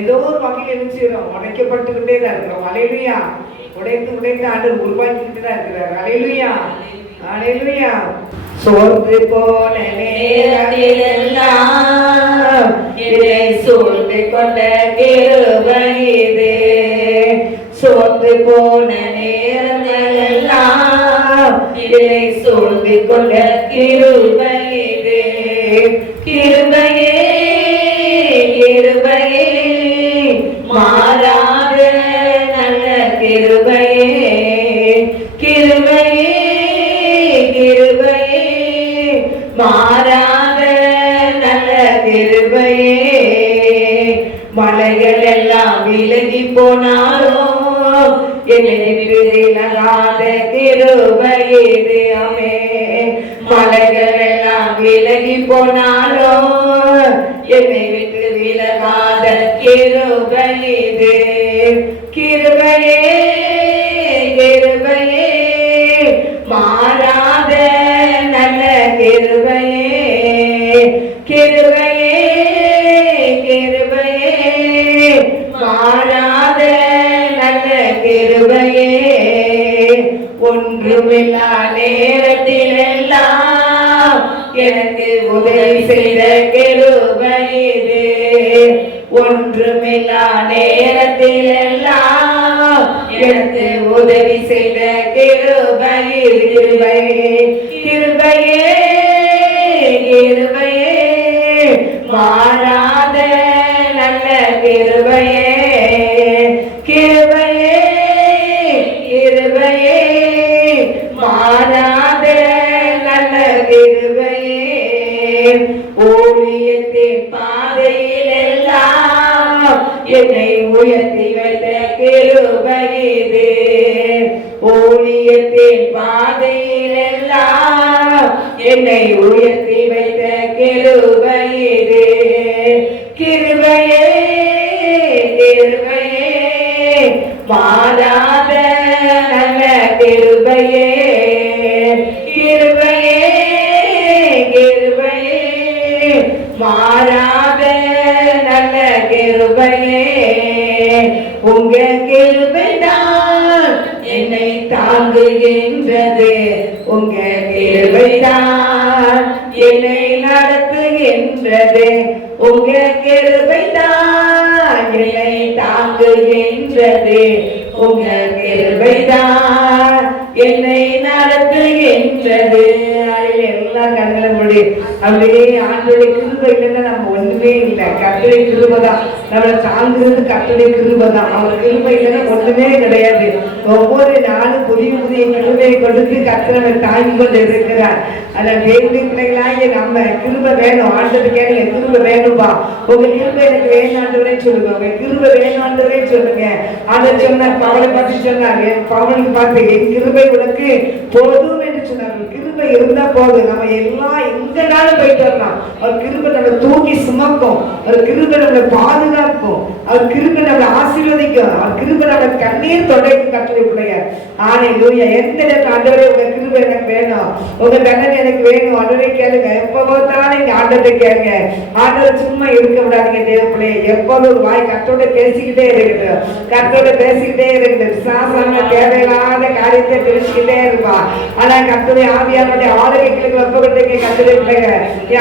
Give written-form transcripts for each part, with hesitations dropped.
ஏதோ ஒரு வகையில் என்ன செய்யறோம், உடைக்கப்பட்டுக்கிட்டே தான் இருக்கிறோம். அல்லேலூயா. உடைத்து ஆண்டவர் உருவாக்கிக்கிட்டு தான் இருக்கிறார். அல்லேலூயா, அல்லேலூயா. சோர்ந்து போன நேரத்திலெல்லாம் என்னை சூழ்ந்து கொண்ட கிருபை இது. சோர்ந்து போன நேரமெல்லாம் என்னை சூழ்ந்து கொண்ட கிருபை இது. கிருபையே கிருபையே மாறாத நல்ல கிருபையே. கிருபையே கிருபையே மாறாத நல்ல கிருபையே. மலைகள் எல்லாம் விலகி போனாலும் என்னை விலகாத கிருபை இது. ஆமே. மலைகள் எல்லாம் விலகி போனாலும் என்னை விட்டு விலகாத கிருபை இது. கிருபையே கிருபையே மாறாத நல்ல கிருபையே. கிருபையே கிருபையே மாறாத நல்ல கிருபையே. ஒன்றுமில்லா நேரத்திலெல்லாம் எனக்கு உதவி செய்த கிருபை இது. ஒன்றுமில்லா நேரத்திலெல்லாம் எனக்கு உதவி செய்த கிருபை இது. கிருபையே கிருபையே மாறாத நல்ல கிருபையே. கிருபையே கிருபையே மாறாத நல்ல கிருபையே. ஊழியத்தின் பாதையில் எல்லாம் என்னை உயர்த்தி வைத்த கிருபை இது. ஊழியத்தின் பாதையில் எல்லாம் என்னை உயர்த்தி வைத்த கிருபை இது. கிருபையே கிருபையே மாறாத நல்ல கிருபையே. கிருபையே கிருபையே மாறாத நல்ல கிருபையே. உங்க கிருபைதான் என்னை தாங்குகின்றது. உங்க கிருபைதான் என்னை நடத்துகின்றது. உங்க கிருபைதான் என்னை தாங்குகின்றது. உங்க கிருபைதான் என்னை நடத்துகின்றது. எல்லாம் கண்களை மூடி அப்படியே ஆண்டோடைய கிருபை இல்லைன்னா நம்ம ஒண்ணுமே இல்லை. கர்த்தருடைய கிருபை தான் நம்மளை தாங்குறது. கர்த்தருடைய கிருபை தான். அவர் கிருபை இல்லைன்னா ஒண்ணுமே கிடையாது. ஒவ்வொரு நாளும் புதிய புதிய கிருபையை கொடுத்து கர்த்தரை தாங்கி கொண்டு இருக்கிறார். அதான் தேவனுடைய பிள்ளைகளாக நம்ம கிருபை வேணும். ஆண்டவர் கேளுங்க, கிருபை வேணும்பா. உங்க கிருபை எனக்கு வேணாண்டவரே சொல்லுங்க. உங்க கிருபை வேணாண்டவரே சொல்லுங்க. ஆண்டவர் சொன்னார், பவுலை பார்த்து சொன்னார், பவுலுக்கு பார்த்து என் கிருபை உனக்கு போதும் என்று சொன்னார். கிருபை இருந்தா போதும். நம்ம எல்லாம் எங்க நாளும் போயிட்டு வரலாம். அவர் கிருபை நம்மளை தூக்கி சுமக்கும். அவர் கிருபை நம்மளை பாதுகாக்கும். அவர் கிருபை நம்மளை ஆசீர்வதிக்கும். அவர் கிருபை நம்மளை கண்ணீர் தொடைக்கும். கர்த்தருடைய பிள்ளைங்க ஆண்டவரே, எந்த நேரத்தில் ஆண்டவரே உங்க கிருபை எனக்கு வேணும், உங்க தண்டனை எனக்கு வேணும். ஆண்டவரே கேளுங்க. எப்பவோ தானே நீங்க ஆண்டவரை கேளுங்க. ஆண்டவர் சும்மா இருக்க விடாதீங்க. தேவ பிள்ளைய எப்போதும் வாய் கர்த்தரோட பேசிக்கிட்டே இருக்குது. கர்த்தரோட பேசிக்கிட்டே இருக்குது. விசுவாசமா தேவையில்லாத காரியத்தை தெரிஞ்சுக்கிட்டே இருப்பா. ஆனா கர்த்தருடைய ஆவியானுடைய ஆரோக்கியங்களுக்கு ஒப்புக்கொடுங்க. கர்த்தருடைய பிள்ளைங்க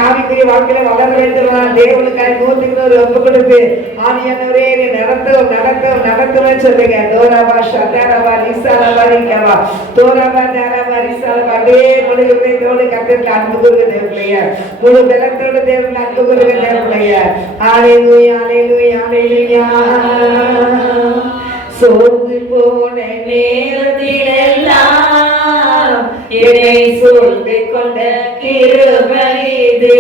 ஆவிக்குரிய வாழ்க்கையில வளர வேண்டும். தேவனுக்காக 100 ஒப்பு கொடுத்து ஆவியானவரே நடத்தும் நடத்தும் நடத்தும் சொல்லுங்க. தோராபா ஷதாரபா ரிசாலபா ரிகவா தோராபா தாரபா ரிசாலபா டே முழுவதோடு கர்த்தருக்கு அன்பு கூறுங்க. தேவனுடைய முழு பலத்தோடு தேவனுக்கு அன்பு கூறுங்க. தேவனுடைய ஹalleluya ஹalleluya ஹalleluya. சோர்ந்து போன நேரத்திலெல்லாம் என்னை சூழ்ந்து கொண்ட கிருபை இது.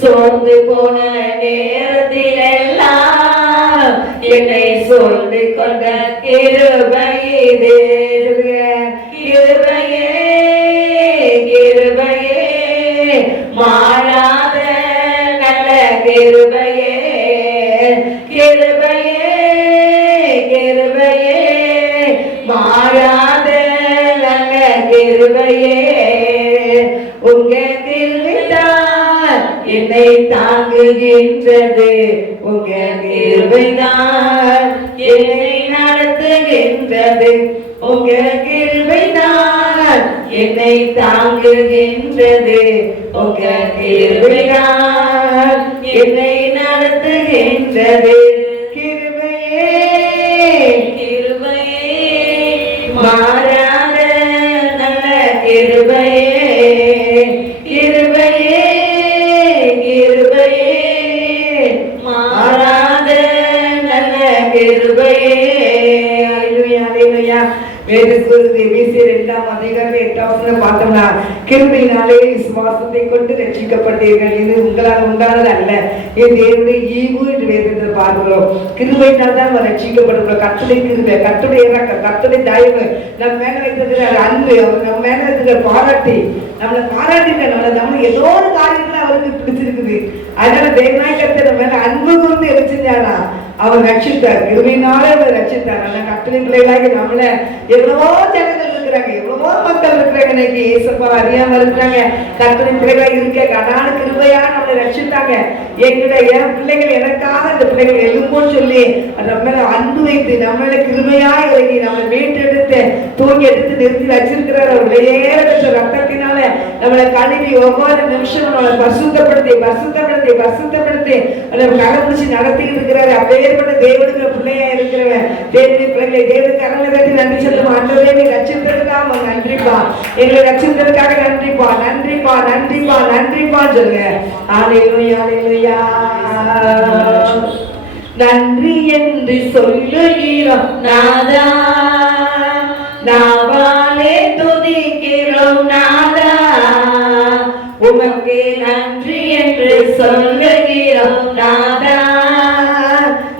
சோர்ந்து போன நேரத்திலெல்லாம் என்னை சூழ்ந்து கொண்ட கிருபை இது. கிருபையே கிருபையே மாறாத நல்ல கிருபையே. கிருபையே கிருபையே மாறாத நல்ல கிருபையே. உங்க கிருபைதான் என்னை தாங்குகின்றது. உங்க உங்க கிருபைதான் என்னை நடத்துகின்றது, உங்க கிருபைதான் என்னை தாங்குகின்றது, உங்க கிருபைதான் என்னை நடத்துகின்றது. கிருபையே கிருபையே மாறாத நல்ல கிருபையே, கிருபையே கிருபையே மாறாத நல்ல கிருபையே. அல்லேலூயா அல்லேலூயா. பார்த்தோம்னா கிருபையினாலே விசுவாசத்தை கொண்டு ரட்சிக்கப்பட்டீர்கள், இது உங்களால் உண்டானது அல்ல, இது தேவனுடைய ஈவு என்று வேதத்தில் பார்க்கிறோம். கிருபையினால் தான் நம்ம ரட்சிக்கப்படுகிறோம். கர்த்தருடைய கிருபை, கர்த்தருடைய இரக்கம், கர்த்தருடைய தயவு, நம்ம மேல வைத்திருக்கிற அன்பு, நம்ம மேல வைத்திருக்கிற பாராட்டி, நம்மளை பாராட்டிட்டு நம்ம ஏதோ ஒரு காரியத்துல அவருக்கு பிடிச்சிருக்குது. அதனால தேவனாய் கர்த்தர் நம்ம மேல அன்பு கூர்ந்து எரிச்சிருந்தாரா, அவர் ரட்சித்தார். கிருபையினாலே அவர் ரட்சித்தார். ஆனா கர்த்தரின் பிள்ளைகளாகி நம்மள எவ்வளவோ ஜனங்கள் இருக்கிறாங்க, எவ்வளவோ மக்கள் இருக்கிறாங்க, இன்னைக்கு இயேசுப்பா அறியாம இருக்கிறாங்க. கர்த்தரின் பிள்ளைகளாக இருக்க கடான கிருபையா நம்மளை ரட்சித்தாங்க. எங்களுடைய பிள்ளைகள் எனக்காக இந்த பிள்ளைகள் எழும்போன்னு சொல்லி நம்ம மேல அன்பு வைத்து நம்ம மேல கிருபையா இறங்கி நம்மளை மீட்டெடுத்து தூங்கி எடுத்து நிறுத்தி வச்சிருக்கிறார். அவர் விலையேற ரத்தத்தினால நம்மளை கழுவி ஒவ்வொரு நிமிஷம் நம்மளை பரிசுத்தப்படுத்தி பரிசுத்தப்படுத்தி பரிசுத்தப்படுத்தி நம்ம கடைபிடிச்சு நடத்திக்கிட்டு இருக்கிறாரு. அப்பேற்பட்ட தேவனுக்கு பிள்ளையா இருக்கிறவன் தேவனுடைய பிள்ளைகளை தேவனுக்கு கரங்களை கட்டி நன்றி சொல்லுவோம். ஆண்டவரே நீ ரட்சித்ததுக்காக நன்றிப்பா, எங்களை ரட்சித்ததுக்காக நன்றிப்பா நன்றிப்பா நன்றிப்பா நன்றிப்பான்னு சொல்லுங்க. அல்லேலூயா அல்லேலூயா. நன்றி என்று சொல்லுகிறோம் நாதா, நாவாலே துதிக்கிறோம் நாதா, உமக்கு நன்றி என்று சொல்லுகிறோம் நாதா,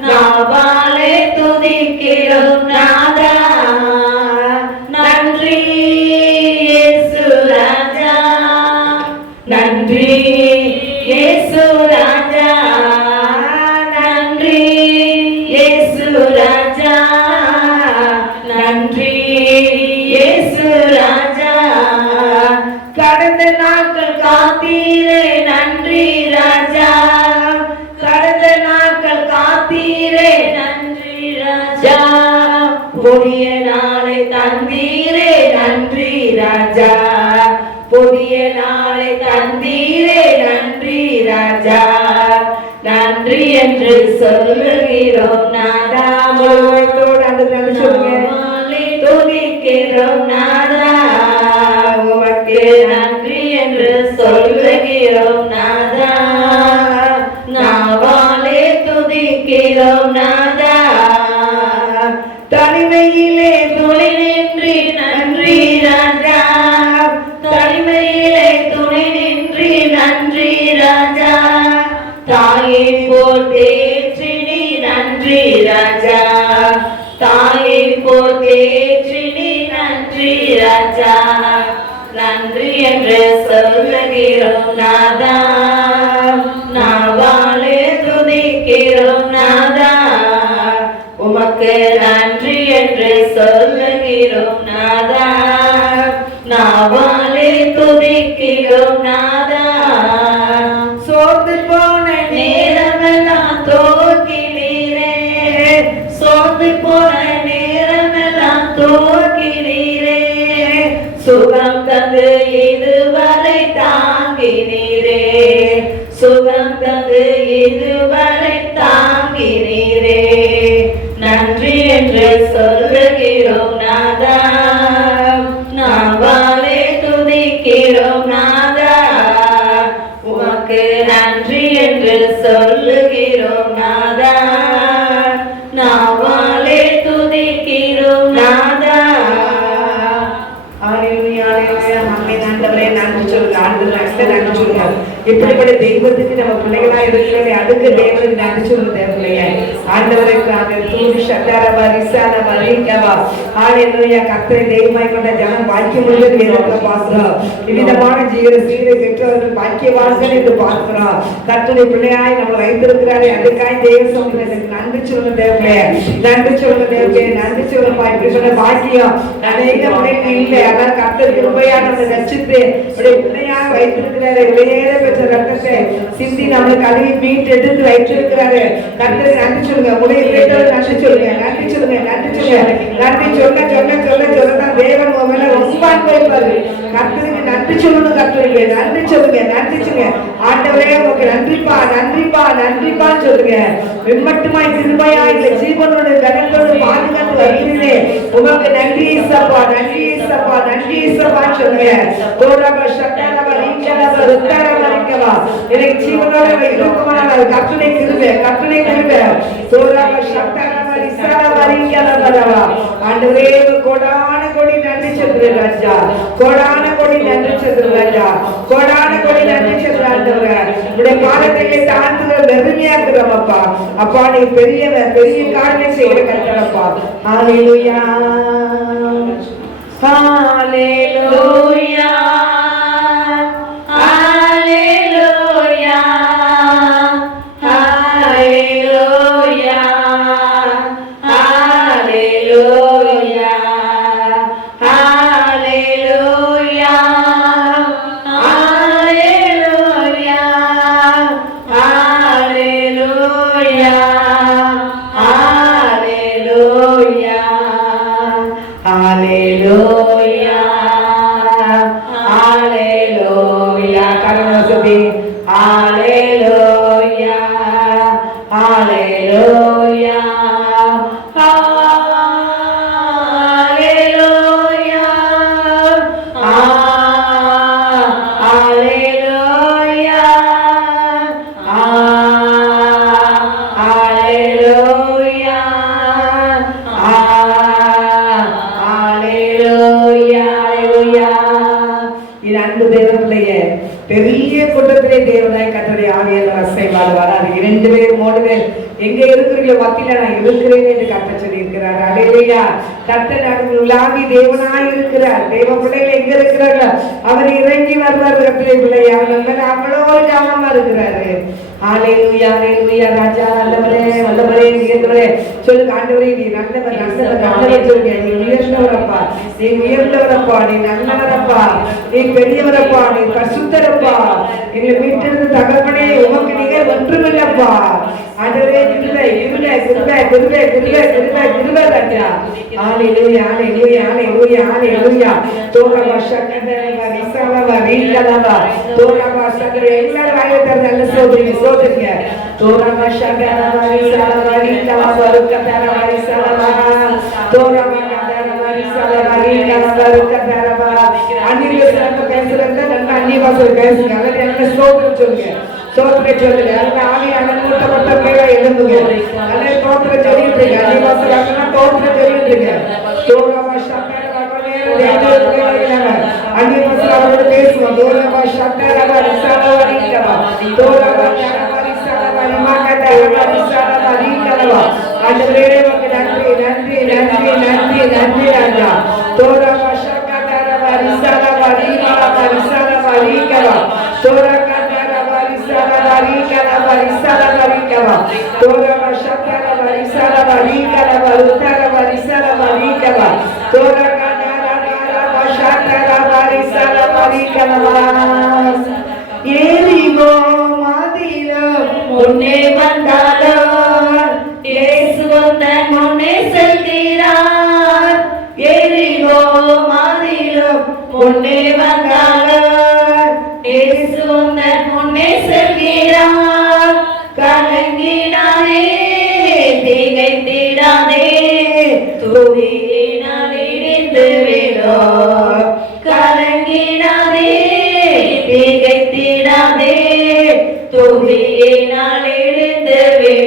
நாவாலே துதிக்கிறோம் நாதா. நன்றி இயேசு ராஜா, நன்றி இயேசு ராஜா, நன்றி இயேசு ராஜா, நன்றி இயேசு ராஜா. கடந்த நாட்கள் காத்தீரே நன்றி ராஜா, கடந்த நாட்கள் காத்தீரே நன்றி ராஜா, புதிய நாளை தந்தீரே நன்றி ராஜா, புதிய நாளை தந்தீரே நன்றி ராஜா. நன்றி என்று சொல்லுகிறோம் நாதா, முழுமைத்தோடு அந்த சொல்லுங்க. துதிக்கிறோம் நாதா, உமக்கு நன்றி என்று சொல்லுகிறோம் நாதா, நாவாலே துதிக்கிறோம் நாதா. தனிமையிலே துணை நின்று நன்றி ராஜா, தனிமையிலே துணை நின்று நன்றி ராஜா, தாயை போல் தேற்றினி நன்றி ராஜா, தாயை போல் தேற்றினி நன்றி ராஜா. நன்றி என்று சொல்லுகிறோம் நாதா, நாவாலே துதிக்கிறோம் நாதா, உமக்கு நன்றி என்று சொல்லுகிறோம் நாதா, நாவாலே துதிக்கிறோம் நாதா. சோர்ந்து போன நேரமெல்லாம் தோக்கினீரே, சோர்ந்து போன நேரமெல்லாம் தோக்கினீரே, சுகம் தந்து இதுவரை தாங்கினீரே, சுகம் தந்து இதுவரை தாங்கினீரே. நன்றி என்று சொல்லுகிறோம் நாதா, நாவாலே துதிக்கிறோம் நாதா, உமக்கு நன்றி என்று சொல்லுகிறோம் நாதா, நாவாலே துதிக்கிறோம் நாதா. நன்றி சொல்லுங்க, நன்றி சொல்லுங்க. இப்படிப்பட்ட தெய்வத்துக்கு நம்ம பிள்ளைகளா இருக்கிறோம், அதுக்கு தேவனுக்கு நன்றி சொல்லுங்க. ஆண்டவருக்கு அந்த தூது சட்டாரவா ரிசாலவா ரீகவா ஹalleluya கர்த்தரை தெய்வமாய் கொண்ட ஜனம் பாக்கியமுள்ள வேதத்தை பார்க்கிறோம். விவிதமான ஜீவன சீரை பெற்றவர்கள் பாக்கியவான்கள் என்று பார்க்கிறோம். கர்த்தருடைய பிள்ளையாய் நம்மளை வைத்திருக்கிறாரே அதுக்காய் தேவ சமூகத்துக்கு நன்றி சொல்லுங்க தேவனே, நன்றி சொல்லுங்க தேவனே, நன்றி சொல்லுங்கப்பா. இப்படி சொன்ன பாக்கியம் அநேக முறைகள் இல்லை. ஆனால் கர்த்தர் கிருபையா நம்மளை ரட்சித்து பிள்ளையாக வைத்திருக்கிறாரு. விலையேற பெற்ற ரத்தத்தை சிந்தி நம்மளை கழுவி மீட்டு எடுத்து வைத்திருக்கிறாரு. கர்த்தரை நன்றி சொல்லுங்க. உடைய கேட்டவர்கள் நன்றி சொல்லுங்க, நன்றி சொல்லுங்க, நன்றி சொல்லுங்க. நன்றி சொல்ல சொல்ல சொல்ல சொல்லதான் தேவன் உங்க மேல ரொம்ப அன்பளிப்பாரு. கர்த்தருக்கு நன்றி சொல்லணும். கர்த்தருக்கு நன்றி சொல்லுங்க, நன்றி சொல்லுங்க. ஆண்டவரே உங்களுக்கு நன்றிப்பா, நன்றிப்பா, நன்றிப்பான்னு சொல்லுங்க. வெண்மட்டுமாய் கிருபையா இந்த ஜீவனோட கனத்தோடு பாதுகாத்து வருகிறீரே உங்களுக்கு நன்றி சப்பா, நன்றி சப்பா, நன்றி சப்பா சொல்லுங்க. கோரப சட்டரப ரீச்சரப ருத்தரப ரிக்கவா எனக்கு ஜீவனோட இருக்குமானால் அது கர்த்தருடைய கிருபை, கர்த்தருடைய கிருபை. கோரப சட்டரப ரிசரப ரிக்கவா ஆண்டவரே கோடான கோடி நன்றி சொல்றேன் ராஜா, கோடான கோடி நன்றி சொல்றேன் ராஜா, கோடான கோடி நன்றி சொல்றேன் ஆண்டவரே. உடைய பாதத்தை தாழ்ந்துற வெறுமையா இருக்கிறோம் அப்பா. அப்பா நீ பெரியவர், பெரிய காரியம் செய்கிற கர்த்தரப்பா. ஹalleluya ஹalleluya ஹalleluya ஹalleluya ஹalleluya ஹalleluya பெரிய கூட்டத்திலே தேவனாய் கர்த்தருடைய ஆவியானவர் அசைவாடுவார். அது 2 பேர் 3 பேர் எங்க இருக்கிறீங்களோ மத்தியில நான் இருக்கிறேன் என்று கர்த்தர் சொல்லி இருக்கிறார். அல்லேலூயா. கர்த்தர் நடுவில் உலாவி தேவனாய் இருக்கிறார். தேவ பிள்ளைகள் எங்க இருக்கிறார்கள் அவர் இறங்கி வருவார். கர்த்தருடைய பிள்ளை அவர் அவ்வளோ கவனமா இருக்கிறாரு. ஹalleluya ஹalleluya ராஜா நல்லவரே நல்லவரே நீங்களே சொல்லுங்க. ஆண்டவரே நீ நல்லவர் நல்லவர் நல்லவர் சொல்லுங்க. நீ உயர்ந்தவரப்பா, நீ உயர்ந்தவரப்பா, நீ நல்லவரப்பா, நீ பெரியவரப்பா, நீ பரிசுத்தரப்பா, எங்களை மீட்டெடுத்த தகப்பனே உமக்கு நிகர் ஒன்றுமில்லப்பா. ஆண்டவரே கிருபை கிருபை கிருபை கிருபை கிருபை கிருபை கிருபை ராஜா. ஹalleluya ஹalleluya ஹalleluya ஹalleluya. தோரபா சக்கரவா விசாலவா வீலலவா தோரபா சக்கர எல்லாரும் வாயில நல்ல சோதரிங்க சோதரிங்க. தோரபா சக்கரவா விசாலவா வீலலவா வருக்கதரவா விசாலவா தோரபா கதரவா விசாலவா வீலலவா வருக்கதரவா. அன்னில சத்த பேசுறத நல்ல அன்னி வாசல் பேசுங்க. அதனால என்ன சோதரி சொல்லுங்க, சோதரி சொல்லுங்க. அந்த ஆவியான கூட்டப்பட்ட மேல எழுந்துங்க. அதே தோத்திர சொல்லிட்டு அன்னி வாசல் ஆகனா தோத்திர சொல்லிட்டு தோரபா சக்கரவா அன்னி வாசல் அவரோட பேசுவோம். தோரபா சக்கரவா விசாலவா வீலலவா தோரபா கதரவா விசாலவா மகதரவா விசாலவா வீலலவா. ஆண்டவரே உமக்கு நன்றி நன்றி நன்றி நன்றி நன்றி ராஜா. தோரபா சக்கரவா விசாலவா வீலலவா விசாலவா வீலலவா தோரபா கதரவா விசாலவா வீலலவா விசாலவா வீலலவா தோரபா சக்கரவா விசாலவா வீலலவா உத்தரவா விசாலவா வீலலவா தோரபா கதரவா சக்கரவா விசாலவா வீலலவா. எரிகோ மதிலும் முன்னே வந்தாலும் இயேசு வந்த முன்னே செல்கிறார். எரிகோ மதிலும் முன்னே வந்தாலும் இயேசு வந்த முன்னே செல்கிறார். கலங்கிடாதே திகைத்திடாதே துதியினால் இடிந்து விடும். கலங்கிடாதே திகைத்திடாதே துதியினால் இடிந்து விடும்.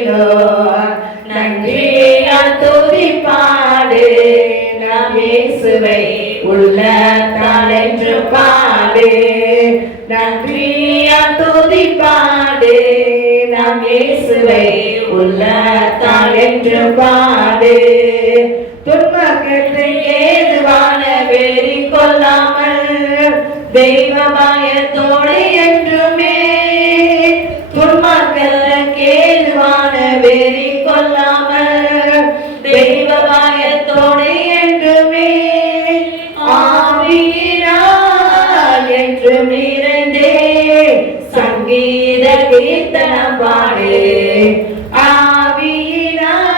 உள்ளத்தால் என்று பாடு. துன்பக்கத்தை ஏதுவான வெறி கொள்ளாமல் தெய்வ பயத்தோடு என்றுமே. துன்பக்கத்துக்கு ஏதுவான வெறி கொள்ளாமல் தெய்வ பயத்தோடு என்றுமே. ஆவியினால் என்று நிறைந்தே சங்கீத கீர்த்தனம் பாடு. ஆவியினால்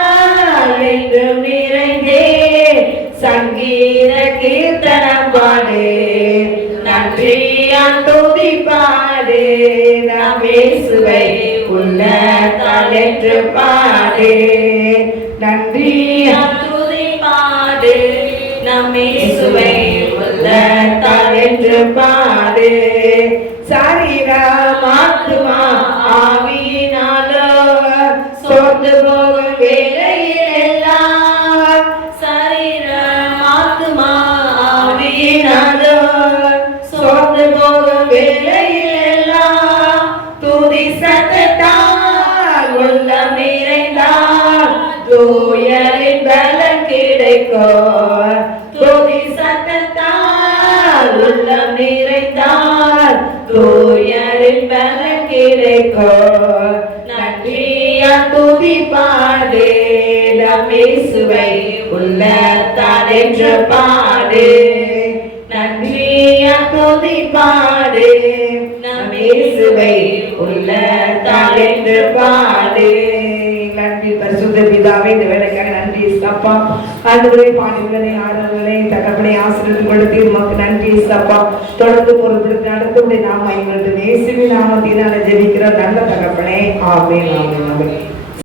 என்று நிறைந்தே சங்கீத கீர்த்தனம் பாடு. நன்றியால் துதி பாடு. நாம் இயேசுவை உள்ளத்தால் என்று பாடு. நன்றியால் துதி பாடு. நாம் இயேசுவை உள்ளத்தால் என்று பாடு. சரீரம் ஆத்துமா ஆவியினாலோ சோர்ந்து போகும் வேளையில் எல்லாம். சரீரம் ஆத்துமா ஆவியினாலோ சோர்ந்து போகும் வேளையில் எல்லாம் துதி சத்தத்தால் உள்ளம் நிறைந்தால் தூயரின் பலன் கிடைக்கும். துதி சத்தத்தால் உள்ளம் நிறைந்தால் தூயரின் பலன் கிடைக்கும். நன்றியால் துதி பாடு. நாம் இயேசுவை உள்ளத்தால் என்று பாடு. நன்றியால் துதி பாடு. நாம் இயேசுவை உள்ளத்தால் என்று பாடு. நன்றி பரிசுத்த பிதாவே, இந்த வேலைக்காக நன்றி அப்பா. ஆண்டவரே, பாடுகளை ஆடல்களை தகப்பனை ஆசீர்வாதம் கொடுத்து உமக்கு நன்றி அப்பா. தொடர்ந்து பொறுப்பெடுத்து நடத்தக்கூடிய நாம எங்களுக்கு இயேசுவின் நாமத்தினால ஜெபிக்கிற நல்ல தகப்பனே. ஆமென், ஆமென், ஆமென்.